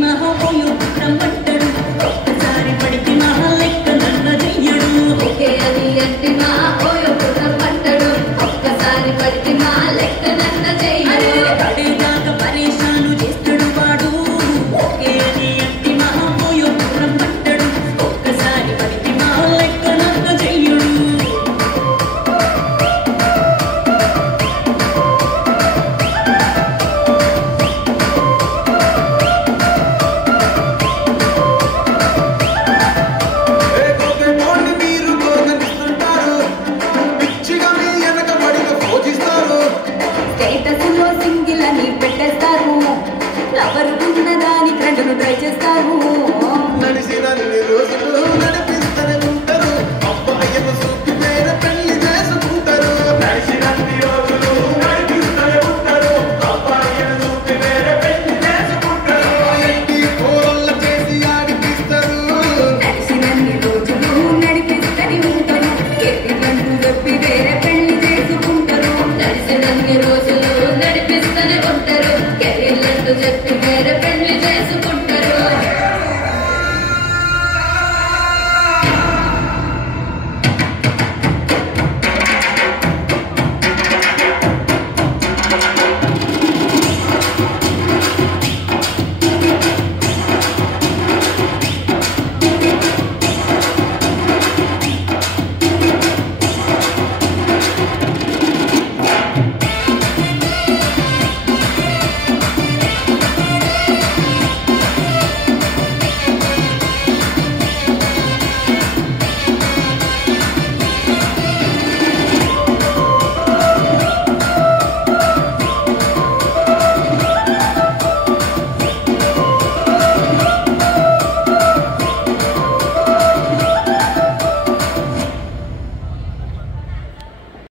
మహాపోయో రమ్మంటాడు ఒక్కసారి పడితే మహా లెక్క నన్న చెయ్యడు ఓకే అని అంటే మహాపోయో రమ్మంటాడు ఒక్కసారి పడితే మా లెక్క నన్న చెయ్యడు పడేదాకా పరేషాను చేస్తాడు వాడు ఓకే అని అంటే మహాపోయో రమ్మంటాడు ఒక్కసారి పడితే మహా లెక్క నన్న చెయ్యడు స్టేటస్ లో సింగిల్ అని పెట్టేస్తారు లవర్ ఉన్నదాని ఫ్రెండ్ను ట్రై చేస్తారు